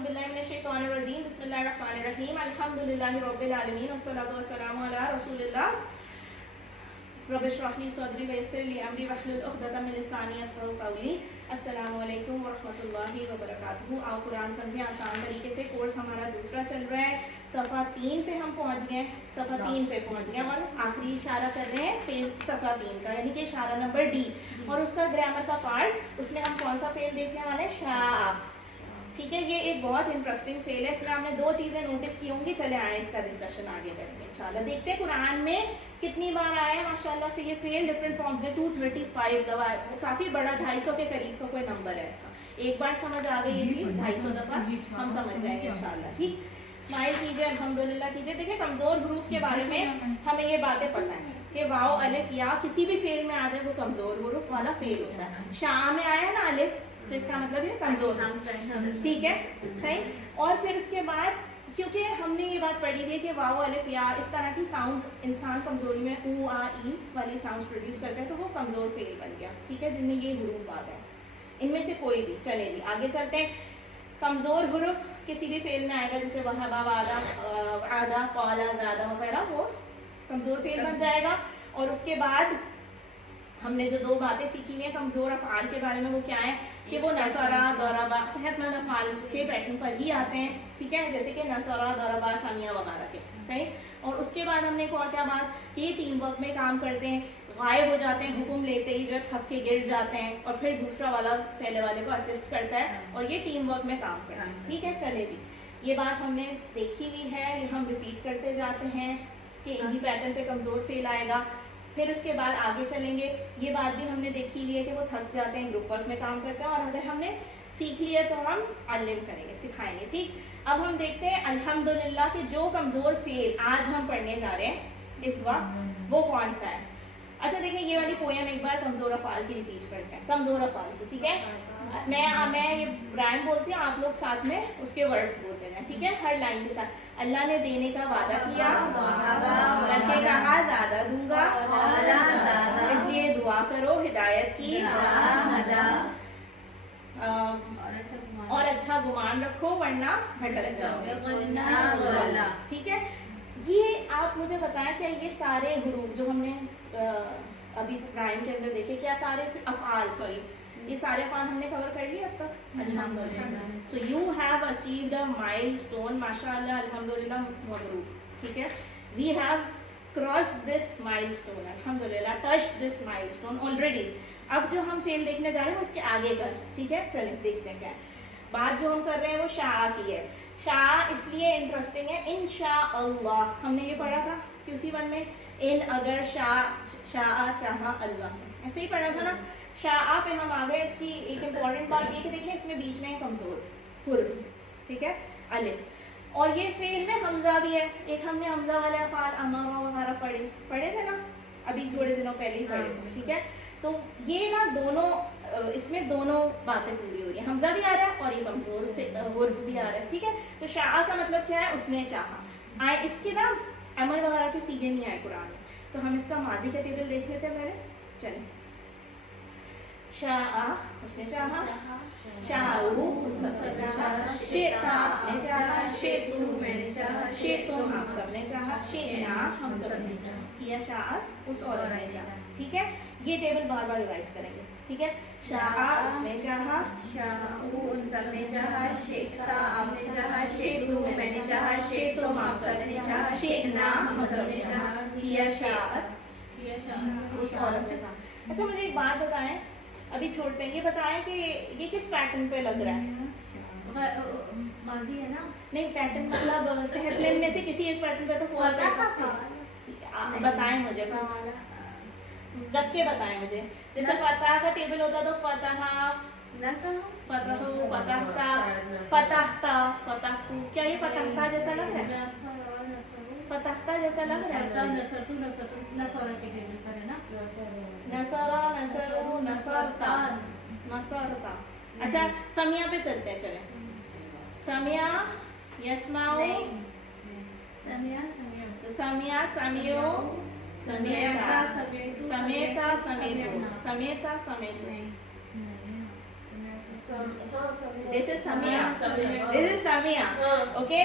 أعوذ بالله من الشيطان الرجيم بسم الله الرحمن الرحيم الحمد لله رب العالمين والصلاة والسلام على رسول الله رب اشرح لي صدري ويسر لي أمري واحلل عقدة من لساني يفقهوا قولي السلام علیکم ورحمۃ اللہ وبرکاتہ. آپ قرآن سمجھیں آسان طریقے سے. کورس ہمارا دوسرا چل رہا ہے. صفحہ 3 پہ ہم پہنچ گئے. صفحہ 3 پہ پہنچ گئے اور آخری اشارہ کر رہے ہیں فیل صفحہ 3 کا, یعنی کہ اشارہ نمبر ڈی. اور اس کا گرامر کا پارٹ, اس میں ہم کون سا فیل دیکھنے والے ہیں؟ شاء. ٹھیک ہے, یہ ایک بہت انٹرسٹنگ فیل ہے. اس میں ہم نے 2 چیزیں نوٹس کی ہوں گی. چلے آئیں اس کا ڈسکشن آگے کریں گے انشاءاللہ. دیکھتے ہیں قرآن میں کتنی بار آیا ہے ماشاءاللہ سے یہ فیل. ڈفرینٹ فارمز میں 235 دفعہ, کافی بڑا 250 کے قریب کا کوئی نمبر ہے اس کا. ایک بار سمجھ آ گئی یہ چیز, 250 دفعہ ہم سمجھ جائیں گے انشاءاللہ. ٹھیک, اسمائل کیجیے, الحمدللہ کیجیے. دیکھیں کمزور حروف کے بارے میں ہمیں یہ باتیں پتہ ہیں کہ واو الف یا کسی بھی فیل میں آ جائے وہ کمزور حروف والا فیل ہوتا ہے. شاء میں آیا نا الف, تو اس کا مطلب یہ کمزور. ٹھیک ہے, صحیح. اور پھر اس کے بعد کیونکہ ہم نے یہ بات پڑھی ہوئی ہے کہ واو الف یا اس طرح کی ساؤنڈ انسان کمزوری میں او آ ای والی ساؤنڈ پروڈیوس کرتا ہے, تو وہ کمزور فیل بن گیا. ٹھیک ہے, جن میں یہ حروف آ گئے, ان میں سے کوئی بھی. چلے جی آگے چلتے ہیں. کمزور حروف کسی بھی فیل میں آئے گا, جیسے وہبا, وعدہ, آدھا, قالا, زادہ وغیرہ, وہ کمزور فیل بن جائے گا. اور اس کے بعد ہم نے جو 2 باتیں سیکھی ہیں کمزور افعال کے بارے میں, وہ کیا ہیں کہ وہ نصرہ, ضربہ, صحت مند افعال کے پیٹرن پر ہی آتے ہیں. ٹھیک ہے, جیسے کہ نصرہ, ضربہ, سمیہ وغیرہ کے. صحیح. اور اس کے بعد ہم نے ایک اور کیا بات کہ یہ ٹیم ورک میں کام کرتے ہیں, غائب ہو جاتے ہیں حکم لیتے ہی, جب تھک کے گر جاتے ہیں, اور پھر دوسرا والا پہلے والے کو اسسٹ کرتا ہے, اور یہ ٹیم ورک میں کام کرتے ہیں. ٹھیک ہے, چلے جی یہ بات ہم نے دیکھی ہوئی ہے, یہ ہم ریپیٹ کرتے جاتے ہیں کہ انہی پیٹرن پہ کمزور فیل آئے گا. پھر اس کے بعد آگے چلیں گے. یہ بات بھی ہم نے دیکھی ہوئی ہے کہ وہ تھک جاتے ہیں, گروپ ورک میں کام کرتے ہیں, اور اگر ہم نے سیکھ لیا تو ہم علم کریں گے, سکھائیں گے. ٹھیک, اب ہم دیکھتے ہیں الحمدللہ کہ جو کمزور فیل آج ہم پڑھنے جا رہے ہیں اس وقت وہ کون سا ہے. اچھا دیکھیں یہ والی پویم ایک بار کمزور افعال کی ریپیٹ کرتے ہیں, کمزور افعال کی. ٹھیک ہے, میں یہ رائم بولتی ہوں, آپ لوگ ساتھ میں اس کے ورڈز بولتے ہیں. ٹھیک ہے, ہر لائن کے ساتھ. اللہ نے دینے کا وعدہ کیا, کر کے کہا زیادہ دوں گا, اس لیے دعا کرو ہدایت کی, اور اچھا گمان رکھو ورنہ بھٹک جاؤ گے. ٹھیک ہے, یہ آپ مجھے بتائیں کہ یہ سارے حروف جو ہم نے ابھی رائم کے اندر دیکھے, کیا سارے افعال, سوری یہ سارے افعال ہم نے کور کر لیے اب تک الحمدللہ. So you have achieved a milestone, ماشاء اللہ, الحمدللہ, مبروک. ٹھیک ہے, we have crossed this milestone, الحمدللہ, touched this milestone already. اب جو ہم فیل دیکھنے جا رہے ہیں اس کے آگے کا. ٹھیک ہے, چلیں دیکھتے ہیں کیا بات جو ہم کر رہے ہیں وہ شاء کی ہے. شاء اس لیے انٹرسٹنگ ہے, انشاءاللہ ہم نے یہ پڑھا تھا QC1 میں, ان اگر شاء چاہا اللہ, ایسے ہی پڑھا تھا نا. شاء پہ ہم آ گئے. اس کی ایک امپورٹنٹ بات یہ کہ دیکھیں اس میں بیچ میں کمزور حرف, ٹھیک ہے, الف, اور یہ فعل میں حمزہ بھی ہے. ایک ہم نے حمزہ والے افعال امر وغیرہ پڑھے تھے نا, ابھی تھوڑے دنوں پہلے ہی پڑھے تھے. ٹھیک ہے, تو یہ نا دونوں, اس میں دونوں باتیں پوری ہو رہی ہیں, حمزہ بھی آ رہا ہے اور یہ کمزور حرف بھی آ رہا ہے. ٹھیک ہے, تو شاء کا مطلب کیا ہے, اس نے چاہا. آئے اس کے نا امر وغیرہ کے سیدھے نہیں آئے قرآن میں, تو ہم اس کا ماضی کا ٹیبل دیکھ لیتے ہیں پہلے. چلیں, شاء اس نے چاہا, شاءو سب نے چاہا, شئتا آپ نے چاہا, شئتو میں نے چاہا, شئتم آپ سب نے چاہا, شئنا ہم سب نے چاہا, یا شاءت اس عورت نے چاہا. ٹھیک ہے, یہ ٹیبل بار بار ریوائز کریں گے. ٹھیک ہے, شاء اس نے چاہا, شاءو ان سب نے چاہا, شئتا آپ نے چاہا, شئتو میں نے چاہا, شئتم آپ سب نے چاہا, شئنا ہم سب نے چاہا, یا شاءت اس عورت نے چاہا. اچھا مجھے ایک بات بتائیں, ابھی چھوڑتے ہیں, یہ بتائیں کہ یہ کس پیٹرن پہ لگ رہا ہے؟ ماضی ہے نا, نہیں پیٹرن مطلب صحت مند میں سے کسی ایک پیٹرن پہ تو فال کرتا ہے. بتائیں مجھے, رکھ کے بتائیں مجھے. جیسے فتح کا ٹیبل ہوتا تو فتح, نصر, فتح, فتحتا, فتحتا, فتحتو, کیا یہ فتحتا جیسا لگ رہا ہے؟ فتحتا جیسا لگ رہا ہے. نصر کے ٹیبل پر ہے نا, نصرا, نصرو, نصرتا, نصرتا. اچھا سمیہ پہ چلتے ہیں. چلیں, Sumaiya, یسمعو, Sumaiya, سمیو, Smita, Smita, سمیتو, Smita, سمیتو, This is Samia. This is Samia. Okay,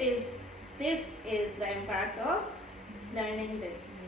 is the impact of learning this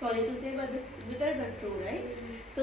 Sorry to say, but this is bitter but true, right? So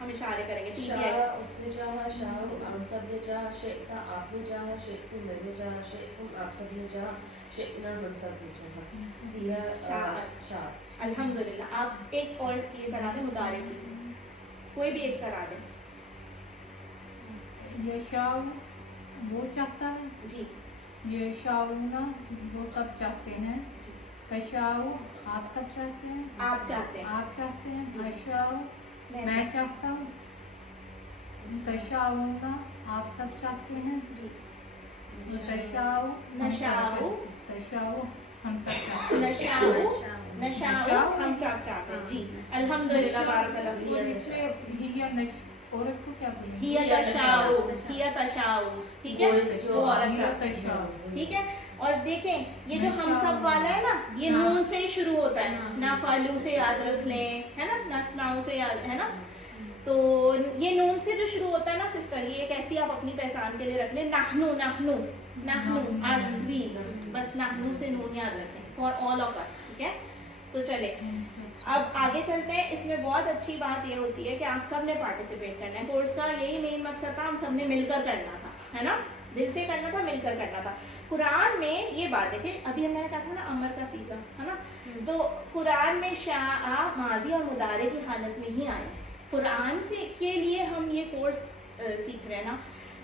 ہم اشارے کریں گے. شاہ اس نے چاہا، شاہ ہم سب نے چاہا، شئتا آپ نے چاہا، شئت میں نے چاہا، شئتم آپ سب نے چاہا، شئنا ہم سب نے چاہا. یہ شاہ. الحمدللہ. آپ ایک اور یہ کرا دیں مضارع پلیز، کوئی بھی ایک کرا دیں. یشاء وہ چاہتا ہے، جی یشاؤن وہ سب چاہتے ہیں، تشاء آپ سب چاہتے ہیں، آپ چاہتے ہیں. آپ چاہتے ہیں، جی. اشاء میں چاہتا ہوں، تشاؤن آپ سب چاہتے ہیں، جی. تشاء نشاء تشاء ہم سب چاہتے ہیں. نشاء نشاء ہم سب چاہتے ہیں. جی الحمدللہ. بارک اللہ وہ فیک. اس میں یہ عورت کو کیا بولیں گے؟ ہیا تشاء، ہیا تشاء. ٹھیک ہے وہ عورت ہیا کا. تشاء. ٹھیک ہے. اور دیکھیں یہ جو ہم سب والا ہے نا، یہ نون سے ہی شروع ہوتا ہے. نہ فالو سے یاد رکھ لیں، ہے نا، نہ اسماؤ سے یاد، ہے نا. تو یہ نون سے جو شروع ہوتا ہے نا سسٹر، یہ ایک ایسی آپ اپنی پہچان کے لیے رکھ لیں. نحنو نحنو نحنو اسوی، بس نحنو سے نون یاد رکھیں فار آل آف اس. ٹھیک ہے. تو چلے اب آگے چلتے ہیں. اس میں بہت اچھی بات یہ ہوتی ہے کہ آپ سب نے پارٹیسپیٹ کرنا ہے. کورس کا یہی مین مقصد تھا، ہم سب نے مل کر کرنا تھا، ہے نا، دل سے کرنا تھا، مل کر کرنا تھا. قرآن میں یہ بات دیکھیں، ابھی ہم نے کہا تھا نا امر کا سیکھا، ہے نا. تو قرآن میں شاء ماضی اور مضارع کی حالت میں ہی آئے. قرآن سے کے لیے ہم یہ کورس سیکھ رہے ہیں نا.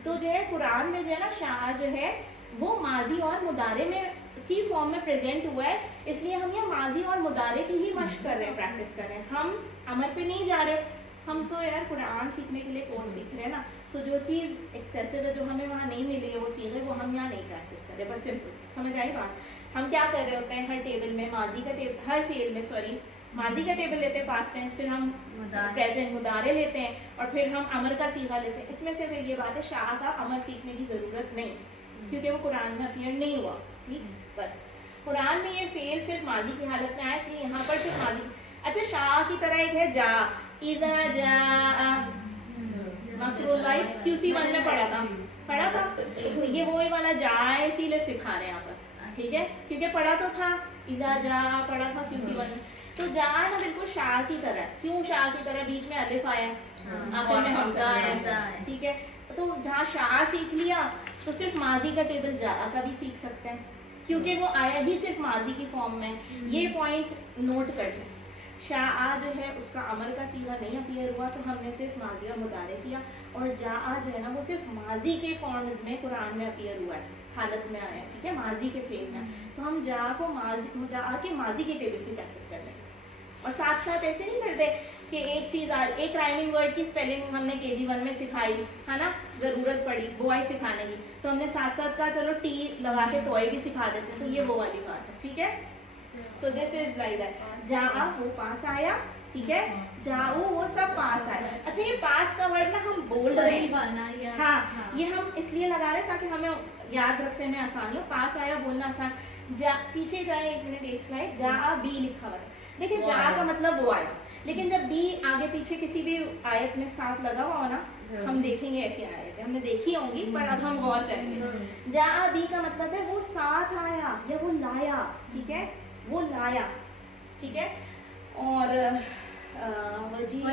تو جو ہے قرآن میں جو ہے نا شاء جو ہے وہ ماضی اور مضارع میں کی فارم میں پریزنٹ ہوا ہے. اس لیے ہم یہ ماضی اور مضارع کی ہی مشق کر رہے ہیں، پریکٹس کر رہے ہیں. ہم امر پہ نہیں جا رہے. ہم تو یار قرآن سیکھنے کے لیے کورس سیکھ رہے ہیں نا. سو جو چیز ایکسیسو ہے، جو ہمیں وہاں نہیں ملی ہے وہ سیکھ ہے، وہ ہم یہاں نہیں پریکٹس کر رہے. بس سمپل سمجھ آئی بات. ہم کیا کر رہے ہوتے ہیں، ہر ٹیبل میں ماضی کا ٹیبل، ہر فیل میں ماضی کا ٹیبل لیتے ہیں پاسٹ ٹینس، پھر ہم پریزنٹ مضارع لیتے ہیں، اور پھر ہم امر کا صیغہ لیتے ہیں. اس میں سے پھر یہ بات ہے شاء کا امر سیکھنے کی ضرورت نہیں، کیونکہ وہ قرآن میں اپیئر نہیں ہوا. بس قرآن میں یہ فعل صرف ماضی کی حالت میں آیا، اس لیے یہاں پر صرف ماضی. اچھا شاء کی طرح ایک ہے جا، اذا جاء نصر اللہ، QC1 میں پڑھا تھا. یہ وہی والا جا ہے، اسی لیے سکھا رہے ہیں یہاں پر. ٹھیک ہے، کیونکہ پڑھا تو تھا اذا جاء، پڑھا تھا QC1 میں. تو جا نا بالکل شاء کی طرح. کیوں شاء کی طرح؟ بیچ میں الف آیا، آخر میں حمزہ آیا. ٹھیک ہے. تو جہاں شاء سیکھ لیا تو صرف ماضی کا ٹیبل جا کا بھی سیکھ سکتے ہیں، کیونکہ وہ آیا بھی صرف ماضی کی فارم میں. یہ پوائنٹ نوٹ کر لیں. شاء جو ہے اس کا امر کا صیغہ نہیں اپیئر ہوا، تو ہم نے صرف ماضی اور مضارع کیا. اور جا جو ہے نا وہ صرف ماضی کے فارمز میں قرآن میں اپیئر ہوا ہے، حالت میں آیا. ٹھیک ہے، ماضی کے فعل میں. تو ہم جا کو جا کے ماضی کے ٹیبل کی پریکٹس کر لیں. اور ساتھ ساتھ ایسے نہیں کرتے کہ ایک چیز ایک رائمنگ ورڈ کی اسپیلنگ ہم نے KG1 میں سکھائی، ہے نا، ضرورت پڑی بوائے سکھانے کی، تو ہم نے ساتھ ساتھ کہا چلو ٹی لگا کے ٹوائے بھی سکھا دیتے ہیں. تو یہ وہ والی بات ہے. ٹھیک ہے. سو دس از لائک دیٹ. جا وہ پاس آیا. ٹھیک ہے. جاؤ وہ سب پاس آئے. اچھا یہ پاس کا ورڈ نا ہم بول رہے ہیں، ہاں یہ ہم اس لیے لگا رہے ہیں تاکہ ہمیں یاد رکھنے میں آسانی ہو. پاس آیا بولنا آسان. جا پیچھے جائیں ایک منٹ، ایک سلائڈ. جا بی لکھا ہوا ہے. دیکھیں جا کا مطلب وہ آیا، لیکن جب بی آگے پیچھے کسی بھی آیت میں ساتھ لگا ہوا ہو نا، ہم دیکھیں گے ایسی آیتیں ہم نے دیکھی ہوں گی، پر اب ہم غور کریں گے. جا بی کا مطلب ہے وہ ساتھ آیا یا وہ لایا. ٹھیک ہے، وہ لایا. ٹھیک ہے. اور ہاں وجیء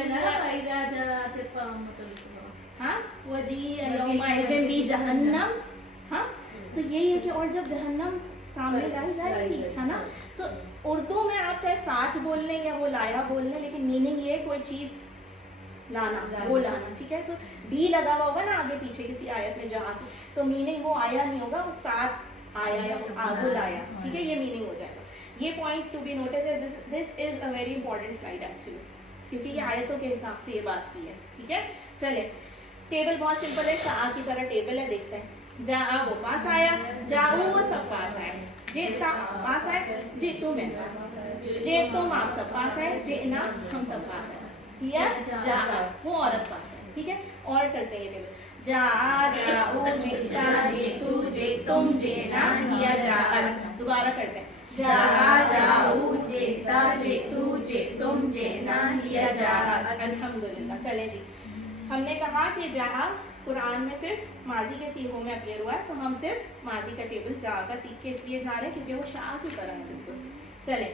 بھی جہنم. ہاں تو یہی ہے کہ اور جب جہنم سامنے لائی جائے گی، ہے نا. سو اردو میں آپ چاہے ساتھ بول لیں یا وہ لایا بول لیں، لیکن میننگ یہ کوئی چیز لانا، وہ لانا. ٹھیک ہے. سو بی لگا ہوا ہوگا نا آگے پیچھے کسی آیت میں جا کے، تو میننگ وہ آیا نہیں ہوگا، وہ ساتھ آیا یا وہ لایا. ٹھیک ہے، یہ میننگ ہو جائے گا. یہ پوائنٹ ٹو بی نوٹس ہے. This is a very important slide actually, کیونکہ یہ آیتوں کے حساب سے یہ بات کی ہے. ٹھیک ہے. چلے ٹیبل بہت سمپل ہے، شاء کی طرح ٹیبل ہے. دیکھتے ہیں. جا وہ پاس آیا، جاؤ وہ سب پاس آئے. جیتا پاس آئے، جیتو میں پاس آئے، جیتم آپ سب پاس آئے، جینا ہم سب پاس آئے. یا جا وہ عورت پاس آئے. ٹھیک ہے. اور کرتے ہیں یہ ٹیبل. جا جاؤ جیتا جیتو جیتم جینا یا جاءت. دوبارہ کرتے ہیں. جا جاؤ جیتا جیتو جیتم جینا یا جاءت. الحمدللہ. چلیں جی، ہم نے کہا کہ جا قرآن میں صرف ماضی کے صیغوں میں اپیئر ہوا ہے، تو ہم صرف ماضی کا ٹیبل جا کا سیکھ کے اس لیے جا رہے ہیں کیونکہ وہ شاء کی طرح ہے بالکل. چلیں